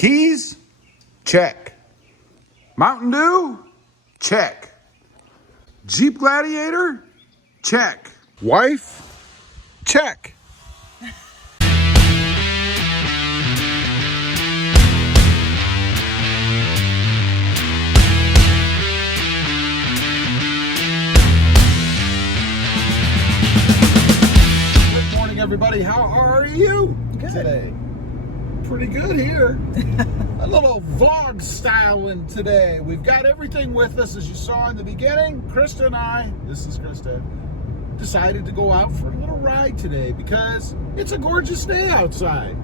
Keys? Check. Mountain Dew? Check. Jeep Gladiator? Check. Wife? Check. Good morning, everybody. How are you today? Pretty good here. A little vlog styling today. We've got everything with us, as you saw in the beginning. Christa and I, this is Christa, decided to go out for a little ride today because it's a gorgeous day outside.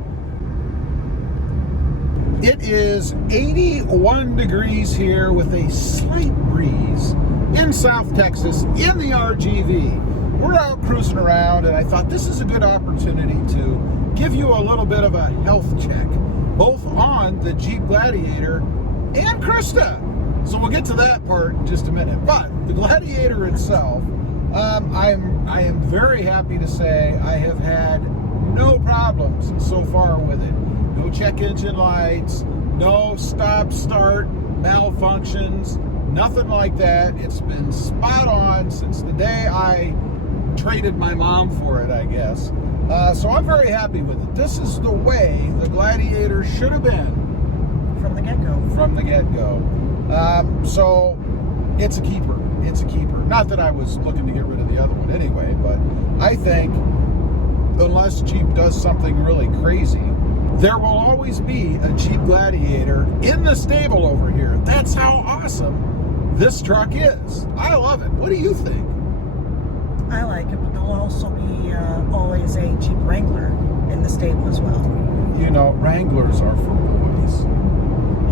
It is 81 degrees here with a slight breeze in South Texas in the RGV. We're out cruising around, and I thought this is a good opportunity to give you a little bit of a health check, both on the Jeep Gladiator and Christa. So we'll get to that part in just a minute. But the Gladiator itself, I am very happy to say I have had no problems so far with it. No check engine lights, no stop start malfunctions, nothing like that. It's been spot on since the day I traded my mom for it, I guess. So I'm very happy with it. This is the way the Gladiator should have been. From the get-go. From the get-go. So it's a keeper. It's a keeper. Not that I was looking to get rid of the other one anyway, but I think unless Jeep does something really crazy, there will always be a Jeep Gladiator in the stable over here. That's how awesome this truck is. I love it. What do you think? I like it, but there'll also be always a Jeep Wrangler in the stable as well. You know, Wranglers are for boys.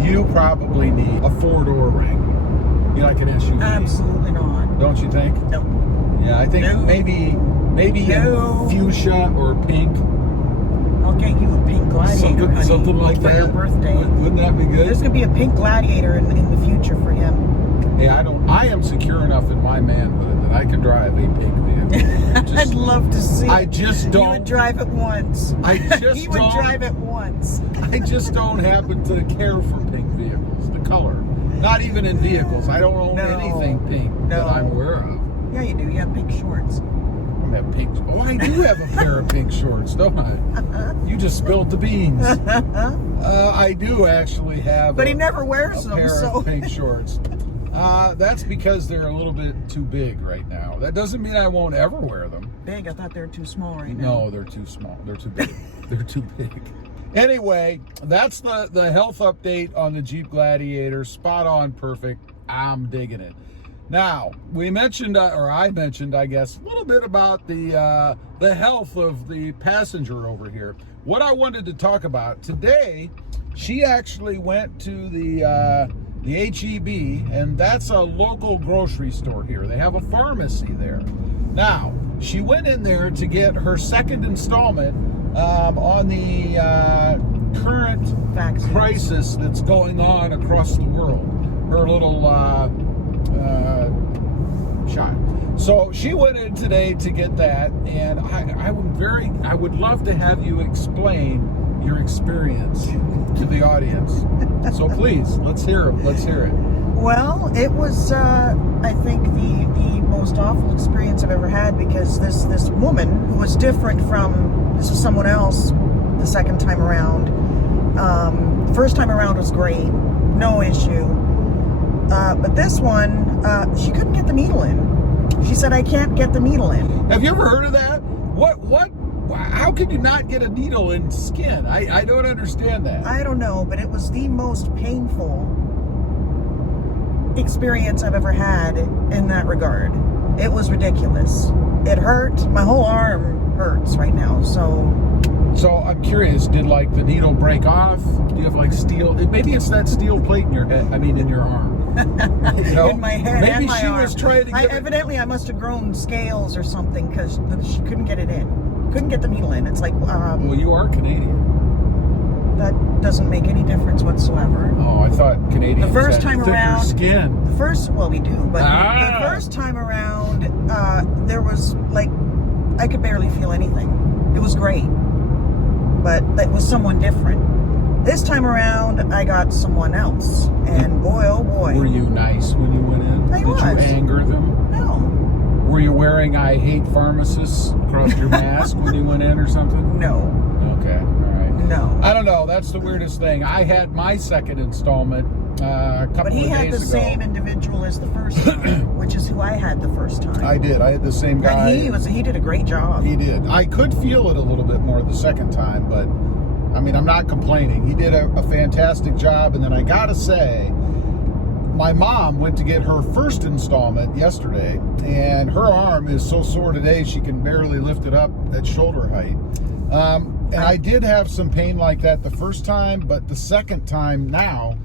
You probably need a four-door Wrangler. You like an SUV? Absolutely not. Don't you think? No. Yeah, I think maybe in fuchsia or pink. I'll get you a pink Gladiator, honey, something like for that. your birthday. Wouldn't that be good? There's going to be a pink Gladiator in the future for him. Yeah, I am secure enough in my manhood that I can drive a pink vehicle. I'd love to see. I just don't. You would drive it once. I just he would drive it once. I just don't happen to care for pink vehicles. The color, not even in vehicles. I don't own anything pink that I'm aware of. Yeah, you do. You have pink shorts. I have pink. Oh, I do have a pair of pink shorts, don't I? You just spilled the beans. I do actually have. But he never wears them. Pair of pink shorts. That's because they're a little bit too big right now. That doesn't mean I won't ever wear them. Big? I thought they were too small right now. No, they're too small. They're too big. They're too big. Anyway, that's the health update on the Jeep Gladiator. Spot on, perfect. I'm digging it. Now, we mentioned, or I mentioned, I guess, a little bit about the health of the passenger over here. What I wanted to talk about today, she actually went to the HEB, and that's a local grocery store here. They have a pharmacy there. Now, she went in there to get her second installment on the current crisis that's going on across the world. Her little shot. So she went in today to get that, and I would love to have you explain your experience to the audience. So please, let's hear it. Let's hear it. Well, it was, I think, the most awful experience I've ever had, because this woman who was different from, this was someone else the second time around. First time around was great, no issue. But this one, she couldn't get the needle in. She said, I can't get the needle in. Have you ever heard of that? What? How could you not get a needle in skin? I don't understand that. I don't know, but it was the most painful experience I've ever had in that regard. It was ridiculous. It hurt. My whole arm hurts right now. So I'm curious, did like the needle break off? Do you have like steel? Maybe it's that steel plate in your head. I mean, in your arm. You know? In my head maybe and my she arm. was trying to get evidently I must have grown scales or something, because she couldn't get it in. Couldn't get the needle in. It's like, well, you are Canadian. That doesn't make any difference whatsoever. Oh, I thought Canadians the first had time thicker around, skin. Well, we do, but the first time around, there was like, I could barely feel anything. It was great, but it was someone different. This time around, I got someone else, and boy, oh boy. Were you nice when you went in? I was. Did you anger them? No. Were you wearing "I hate pharmacists" across your mask when you went in or something? No. Okay, all right. No. I don't know. That's the weirdest thing. I had my second installment a couple of days ago. But he had the same individual as the first time, which is who I had the first time. I did. I had the same guy. And he did a great job. He did. I could feel it a little bit more the second time, but I mean, I'm not complaining. He did a fantastic job. And then I gotta say, my mom went to get her first installment yesterday, and her arm is so sore today she can barely lift it up at shoulder height. And I did have some pain like that the first time, but the second time now,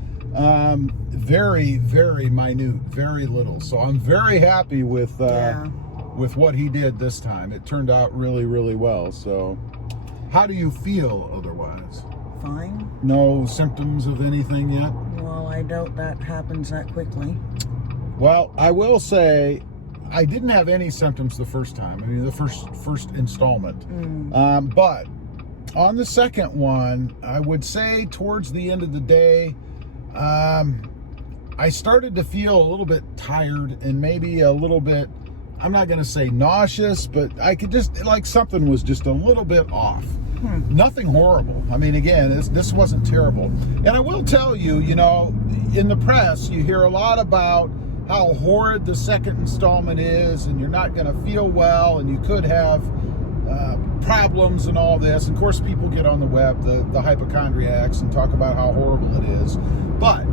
very, very minute, very little. So I'm very happy with what he did this time. It turned out really, really well. So how do you feel otherwise? Fine. No symptoms of anything yet? Well, I doubt that happens that quickly. Well, I will say I didn't have any symptoms the first time. I mean, the first installment. But on the second one, I would say towards the end of the day, I started to feel a little bit tired and maybe a little bit, I'm not going to say nauseous, but I could just, like something was just a little bit off. Nothing horrible. I mean, again, this wasn't terrible. And I will tell you, you know, in the press, you hear a lot about how horrid the second installment is, and you're not going to feel well, and you could have problems and all this. And of course, people get on the web, the hypochondriacs, and talk about how horrible it is. But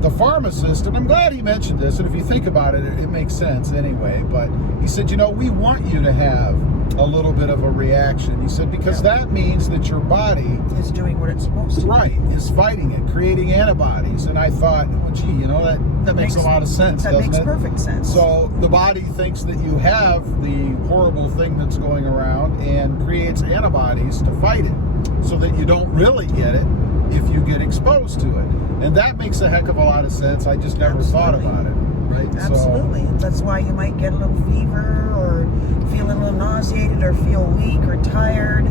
the pharmacist, and I'm glad he mentioned this, and if you think about it, it makes sense anyway, but he said, you know, we want you to have a little bit of a reaction. He said, because that means that your body is doing what it's supposed to. Right, is fighting it, creating antibodies. And I thought, oh, gee, you know, that makes a lot of sense, doesn't it? That makes perfect sense. So the body thinks that you have the horrible thing that's going around and creates antibodies to fight it so that you don't really get it if you get exposed to it. And that makes a heck of a lot of sense. I just never thought about it. Right? Absolutely. So, that's why you might get a little fever or feel a little nauseated or feel weak or tired.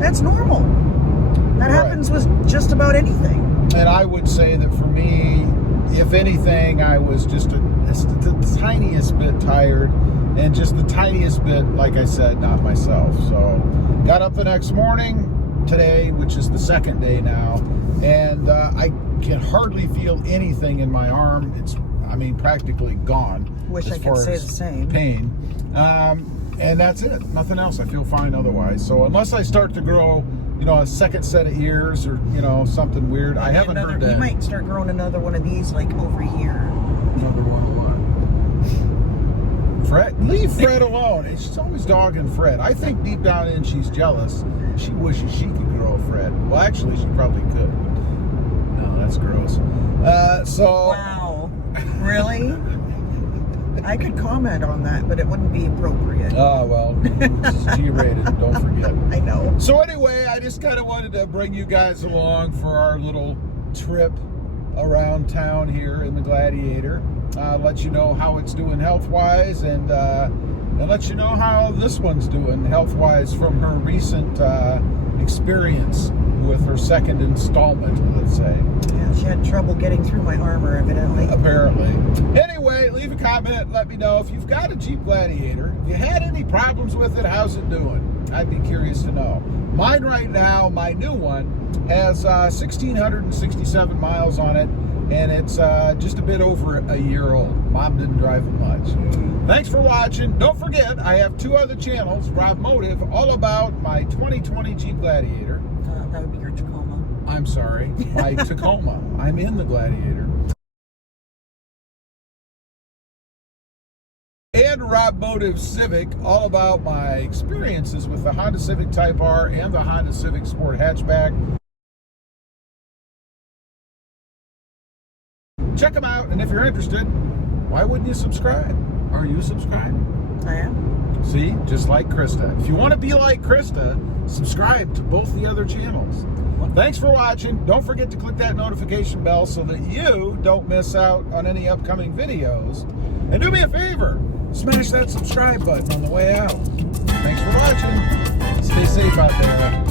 That's normal. That happens with just about anything. And I would say that for me, if anything, I was just the tiniest bit tired and just the tiniest bit, like I said, not myself. So got up the next morning today, which is the second day now, and I can hardly feel anything in my arm. It's, I mean, practically gone. Wish I could say the same. Pain. And that's it. Nothing else. I feel fine otherwise. So unless I start to grow, you know, a second set of ears or, you know, something weird, I haven't heard that. You might start growing another one of these, like, over here. Another one what? Fred? Leave Fred alone. She's always dogging Fred. I think deep down in she's jealous. She wishes she could grow a Fred. Well, actually, she probably could. No, that's gross. Wow. Really? I could comment on that, but it wouldn't be appropriate. Oh, well, it's G-rated, don't forget. I know. So anyway, I just kind of wanted to bring you guys along for our little trip around town here in the Gladiator. Let you know how it's doing health-wise, and let you know how this one's doing health-wise from her recent experience with her second installment, let's say. Yeah, she had trouble getting through my armor, evidently. Apparently. Anyway, leave a comment. Let me know if you've got a Jeep Gladiator. If you had any problems with it, how's it doing? I'd be curious to know. Mine right now, my new one, has 1,667 miles on it, and it's just a bit over a year old. Mom didn't drive it much. Thanks for watching. Don't forget, I have two other channels, Rob Motive, all about my 2020 Jeep Gladiator. That would be your Tacoma. I'm sorry, my Tacoma. I'm in the Gladiator. And Rob Motive Civic, all about my experiences with the Honda Civic Type R and the Honda Civic Sport Hatchback. Check them out, and if you're interested, why wouldn't you subscribe? Are you subscribed? I am. See, just like Christa. If you want to be like Christa, subscribe to both the other channels. Thanks for watching. Don't forget to click that notification bell so that you don't miss out on any upcoming videos. And do me a favor, smash that subscribe button on the way out. Thanks for watching. Stay safe out there.